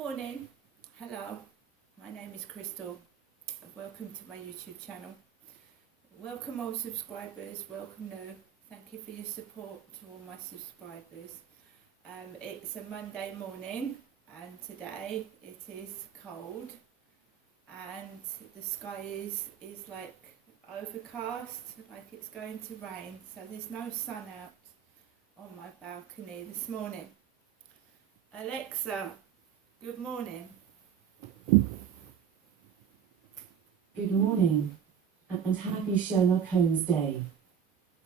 morning. Hello, my name is Crystal. Welcome to my YouTube channel. Welcome all subscribers, welcome new. Thank you for your support to all my subscribers. It's a Monday morning and today it is cold and the sky is like overcast, like it's going to rain, so there's no sun out on my balcony this morning. Alexa, good morning. Good morning, and happy Sherlock Holmes Day.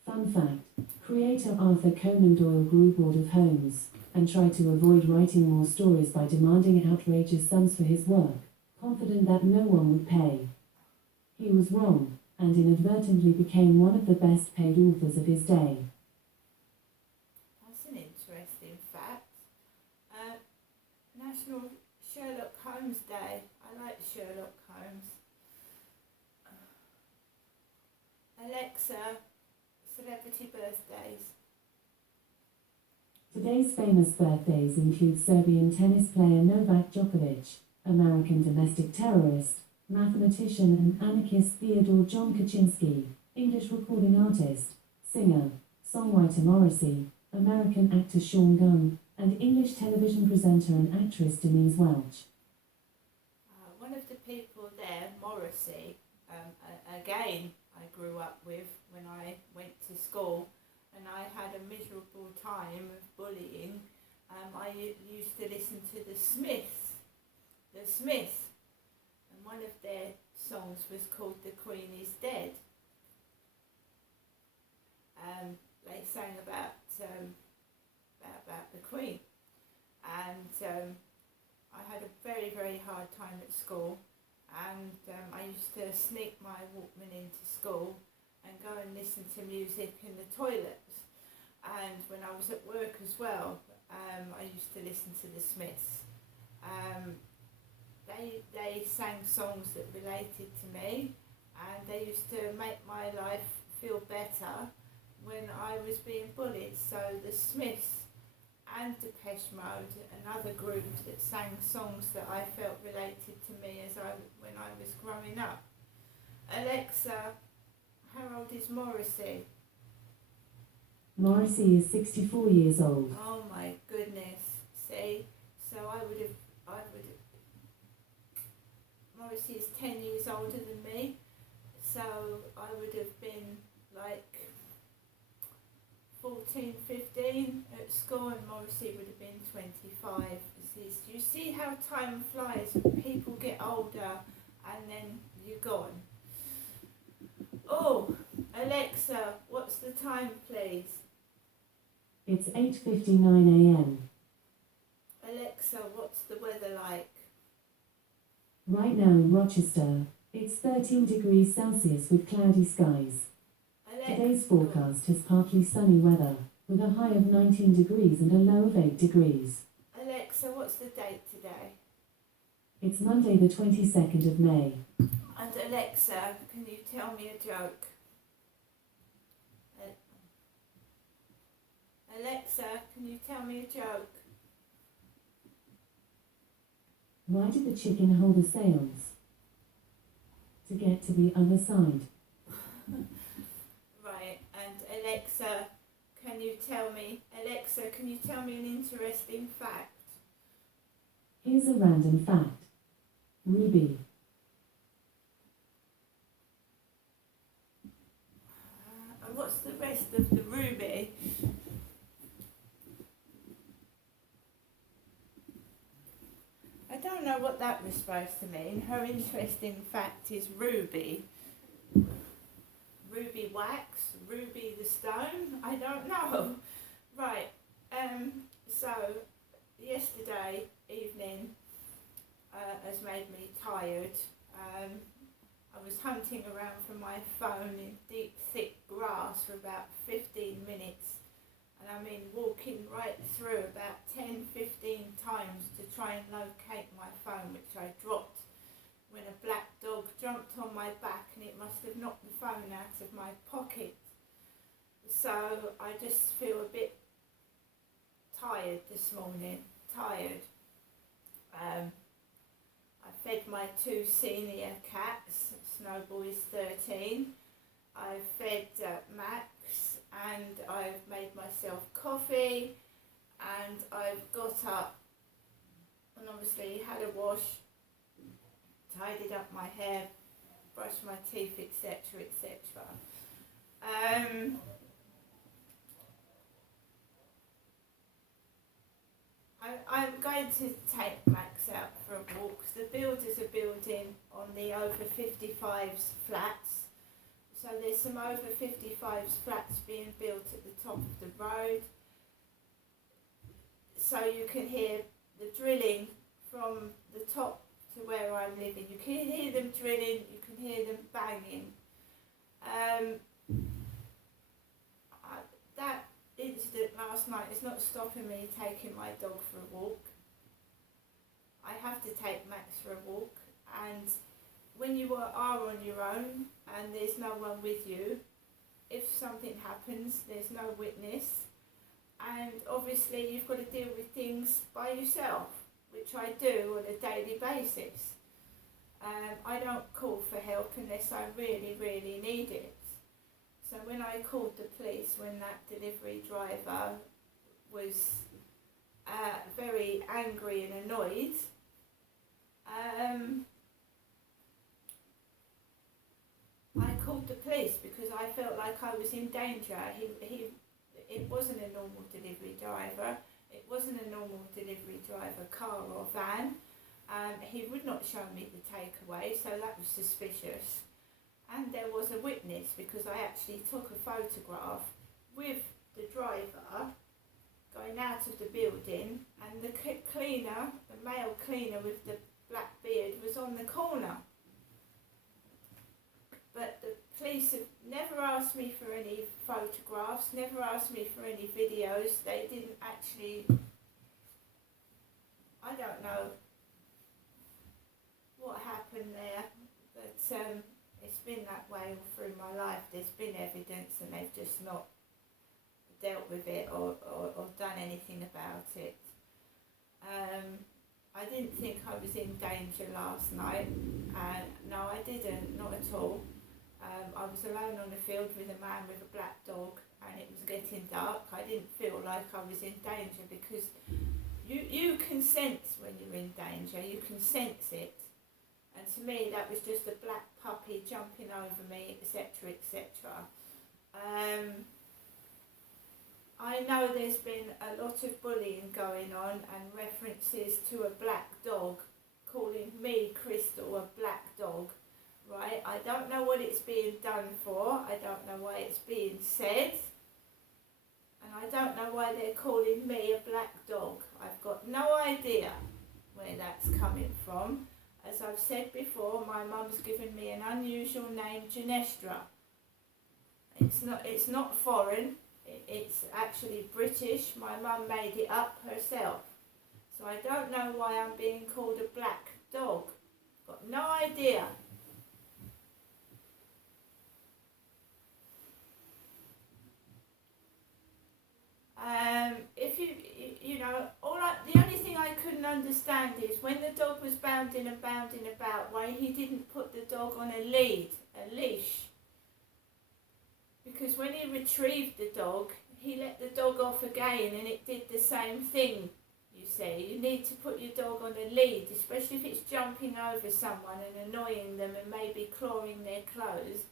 Fun fact, creator Arthur Conan Doyle grew bored of Holmes, and tried to avoid writing more stories by demanding outrageous sums for his work, confident that no one would pay. He was wrong, and inadvertently became one of the best paid authors of his day. That's an interesting fact. National Sherlock Holmes Day. I like Sherlock Holmes. Alexa, celebrity birthdays. Today's famous birthdays include Serbian tennis player Novak Djokovic, American domestic terrorist, mathematician and anarchist Theodore John Kaczynski, English recording artist, singer, songwriter Morrissey, American actor Sean Gunn, and English television presenter and actress Denise Welch. One of the people there, Morrissey, again I grew up with when I went to school, and I had a miserable time of bullying. I used to listen to the Smiths, and one of their songs was called "The Queen Is Dead." They sang about the Queen, and I had a very, very hard time at school, and I used to sneak my Walkman into school and go and listen to music in the toilets, and when I was at work as well, I used to listen to the Smiths. They sang songs that related to me, and they used to make my life feel better when I was being bullied. So the Smiths and Depeche Mode, another group that sang songs that I felt related to me when I was growing up. Alexa, how old is Morrissey? Morrissey is 64 years old. Oh my goodness. See, so Morrissey is 10 years older than me, so I would have been like 14, 15 at school, and Morrissey would have been 25. You see how time flies when people get older and then you're gone. Oh, Alexa, what's the time, please? It's 8:59 a.m. Alexa, what's the weather like? Right now in Rochester, it's 13 degrees Celsius with cloudy skies. Today's forecast has partly sunny weather, with a high of 19 degrees and a low of 8 degrees. Alexa, what's the date today? It's Monday the 22nd of May. And Alexa, can you tell me a joke? Alexa, can you tell me a joke? Why did the chicken hold the sails? To get to the other side. Right, and Alexa, can you tell me an interesting fact? Here's a random fact. Ruby. And what's the rest of the Ruby? I don't know what that was supposed to mean. Her interesting fact is Ruby. Ruby wax? Ruby the stone? I don't know. Right, so yesterday evening has made me tired. I was hunting around for my phone in deep, thick grass for about 15 minutes. And I mean walking right through about 10, 15 times to try and locate my phone, which I dropped when a black dog jumped on my back, and it must have knocked the phone out of my pocket. So I just feel a bit tired this morning, my 2 senior cats. Snowball is 13. I've fed Max, and I've made myself coffee, and I've got up and obviously had a wash, tidied up my hair, brushed my teeth, etc, etc. I'm going to take Max out for a walk. The builders are building on the over 55s flats. So there's some over 55s flats being built at the top of the road. So you can hear the drilling from the top to where I'm living. You can hear them drilling, you can hear them banging. That incident last night is not stopping me taking my dog for a walk. I have to take Max for a walk, and when you are on your own and there's no one with you, if something happens, there's no witness, and obviously you've got to deal with things by yourself, which I do on a daily basis. I don't call for help unless I really, really need it. So when I called the police, when that delivery driver was very angry and annoyed, I called the police because I felt like I was in danger. It wasn't a normal delivery driver. It wasn't a normal delivery driver, car or van. He would not show me the takeaway, so that was suspicious. And there was a witness because I actually took a photograph with the driver going out of the building, and the cleaner, the male cleaner with the black beard, was on the corner. But the police have never asked me for any photographs, never asked me for any videos. They didn't actually, I don't know what happened there, but it's been that way all through my life. There's been evidence and they've just not dealt with it or done anything about it. I didn't think I was in danger last night. No, I didn't, not at all. I was alone on the field with a man with a black dog, and it was getting dark. I didn't feel like I was in danger because you can sense when you're in danger, you can sense it. And to me, that was just a black puppy jumping over me, etc, etc. I know there's been a lot of bullying going on and references to a black dog, calling me, Crystal, a black dog, right? I don't know what it's being done for. I don't know why it's being said. And I don't know why they're calling me a black dog. I've got no idea where that's coming from. As I've said before, my mum's given me an unusual name, Genestra. It's not foreign, it's actually British. My mum made it up herself. So I don't know why I'm being called a black dog. Got no idea. If you know, the only thing I couldn't understand is when the dog was bounding about, why he didn't put the dog on a leash. Because when he retrieved the dog, he let the dog off again and it did the same thing, you see. You need to put your dog on a lead, especially if it's jumping over someone and annoying them and maybe clawing their clothes.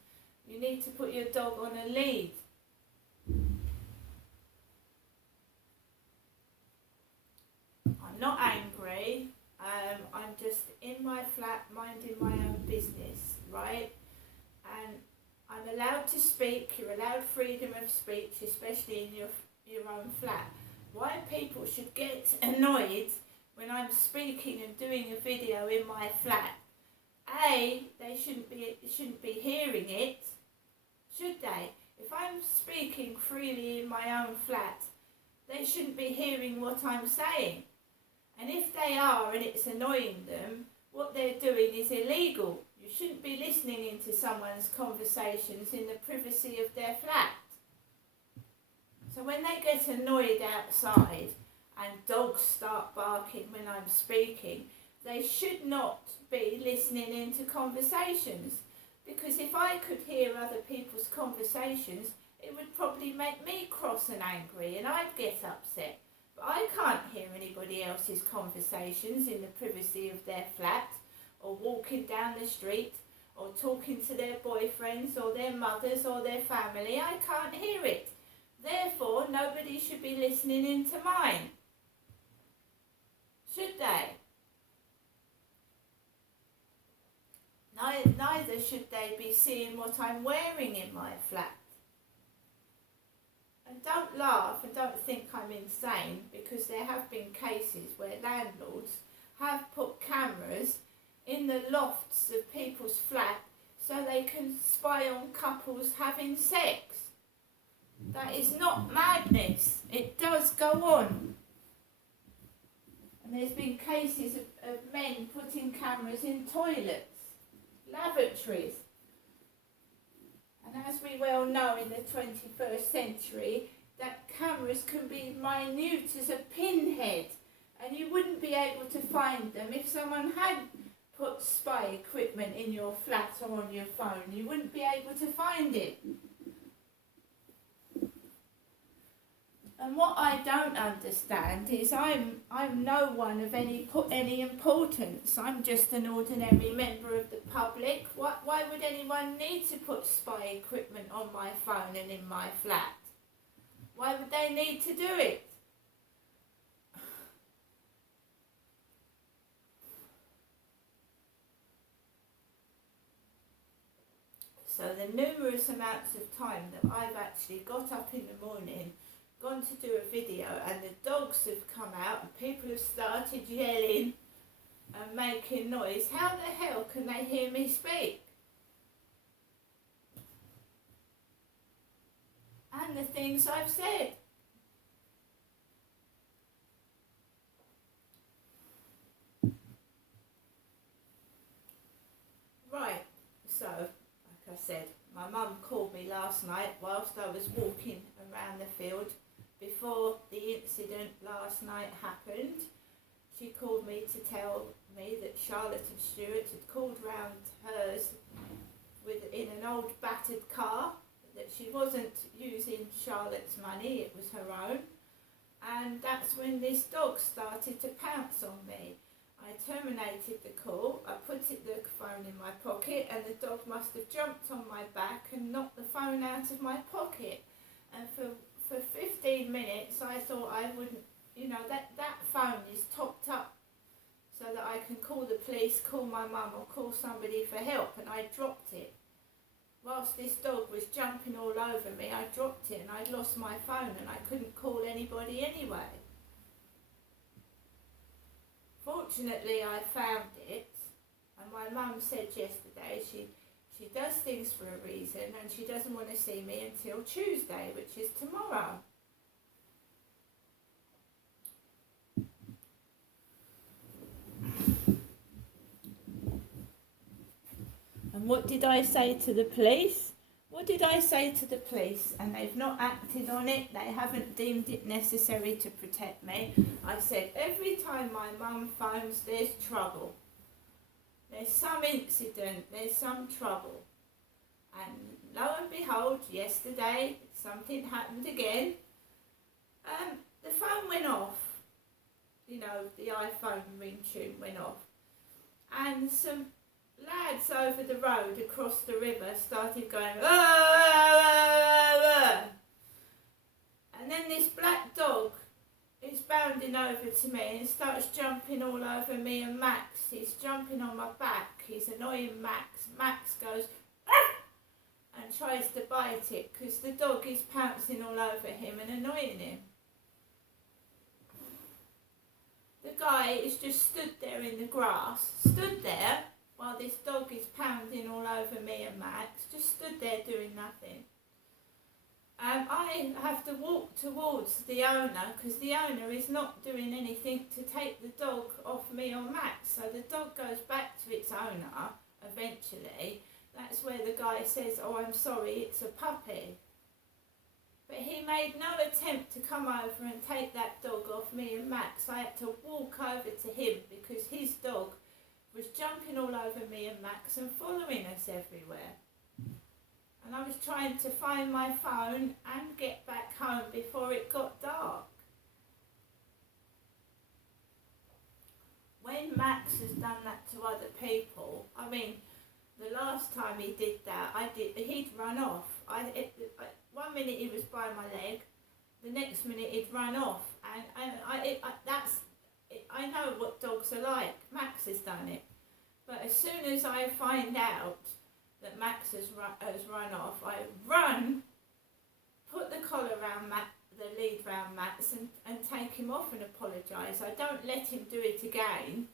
You need to put your dog on a lead. I'm not angry, I'm just in my flat minding my own business, right? And I'm allowed to speak, you're allowed freedom of speech, especially in your own flat. Why people should get annoyed when I'm speaking and doing a video in my flat? A, they shouldn't be hearing it, should they? If I'm speaking freely in my own flat, they shouldn't be hearing what I'm saying. And if they are and it's annoying them, what they're doing is illegal. You shouldn't be listening into someone's conversations in the privacy of their flat. So when they get annoyed outside and dogs start barking when I'm speaking, they should not be listening into conversations, because if I could hear other people's conversations, it would probably make me cross and angry and I'd get upset. But I can't hear anybody else's conversations in the privacy of their flat, or walking down the street, or talking to their boyfriends or their mothers or their family. I can't hear it. Therefore, nobody should be listening into mine. Should they? Neither should they be seeing what I'm wearing in my flat. And don't laugh and don't think I'm insane, because there have been cases where landlords have put cameras in the lofts of people's flat so they can spy on couples having sex. That is not madness. It does go on. And there's been cases of men putting cameras in toilets, lavatories. And as we well know in the 21st century, that cameras can be minute as a pinhead, and you wouldn't be able to find them if someone had put spy equipment in your flat or on your phone. You wouldn't be able to find it. And what I don't understand is I'm no one of any importance. I'm just an ordinary member of the public. Why would anyone need to put spy equipment on my phone and in my flat? Why would they need to do it? So the numerous amounts of time that I've actually got up in the morning, gone to do a video, and the dogs have come out and people have started yelling and making noise, how the hell can they hear me speak? And the things I've said. Right, so like I said, my mum called me last night whilst I was walking around the field before the incident last night happened. She called me to tell me that Charlotte and Stuart had called round hers in an old battered car, that she wasn't using Charlotte's money, it was her own. And that's when this dog started to pounce on me. I terminated the call, I put the phone in my pocket, and the dog must have jumped on my back and knocked the phone out of my pocket. And for 15 minutes I thought I wouldn't, that phone is topped up so that I can call the police, call my mum, or call somebody for help, and I dropped it. Whilst this dog was jumping all over me, I dropped it and I'd lost my phone and I couldn't call anybody anyway. Fortunately, I found it, and my mum said yesterday she does things for a reason, and she doesn't want to see me until Tuesday, which is tomorrow. And what did I say to the police? What did I say to the police? And they've not acted on it. They haven't deemed it necessary to protect me. I said, every time my mum phones, there's trouble. There's some incident, there's some trouble. And lo and behold, yesterday, something happened again. The phone went off. The iPhone ring tune went off. And some lads over the road across the river started going, "Ah, ah, ah, ah." And then this black dog is bounding over to me and starts jumping all over me and Max. He's jumping on my back. He's annoying Max. Max goes, "Ah!" and tries to bite it because the dog is pouncing all over him and annoying him. The guy is just stood there in the grass, stood there, while this dog is pounding all over me and Max, just stood there doing nothing. I have to walk towards the owner because the owner is not doing anything to take the dog off me or Max. So the dog goes back to its owner eventually. That's where the guy says, "Oh, I'm sorry, it's a puppy." But he made no attempt to come over and take that dog off me and Max. I had to walk over to him because his dog was jumping all over me and Max and following us everywhere. And I was trying to find my phone and get back home before it got dark. When Max has done that to other people, I mean, the last time he did that, he'd run off. 1 minute he was by my leg, the next minute he'd run off. And I know what dogs are like. Max has done it. But as soon as I find out that Max has run off, I run, put the collar around the lead round Max and take him off and apologise. I don't let him do it again.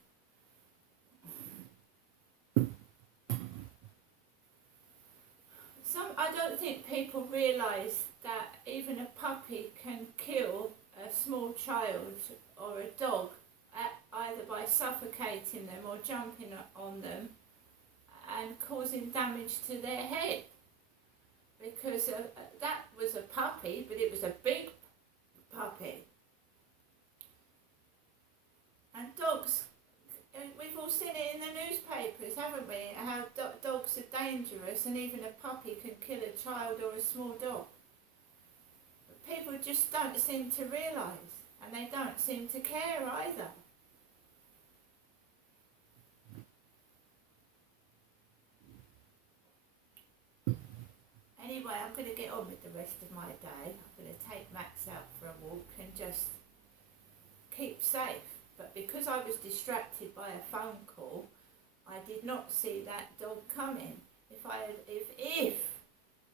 I don't think people realise that even a puppy can kill a small child or a dog, either by suffocating them or jumping on them and causing damage to their head. Because that was a puppy, but it was a big puppy. And dogs, we've all seen it in the newspapers, haven't we? How dogs are dangerous, and even a puppy can kill a child or a small dog. But people just don't seem to realise, and they don't seem to care either. Anyway, I'm going to get on with the rest of my day. I'm going to take Max out for a walk and just keep safe. But because I was distracted by a phone call, I did not see that dog coming. If I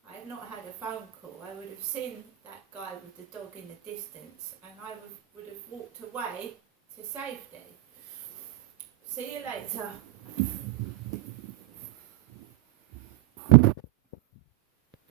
had not had a phone call, I would have seen that guy with the dog in the distance, and I would have walked away to safety. See you later.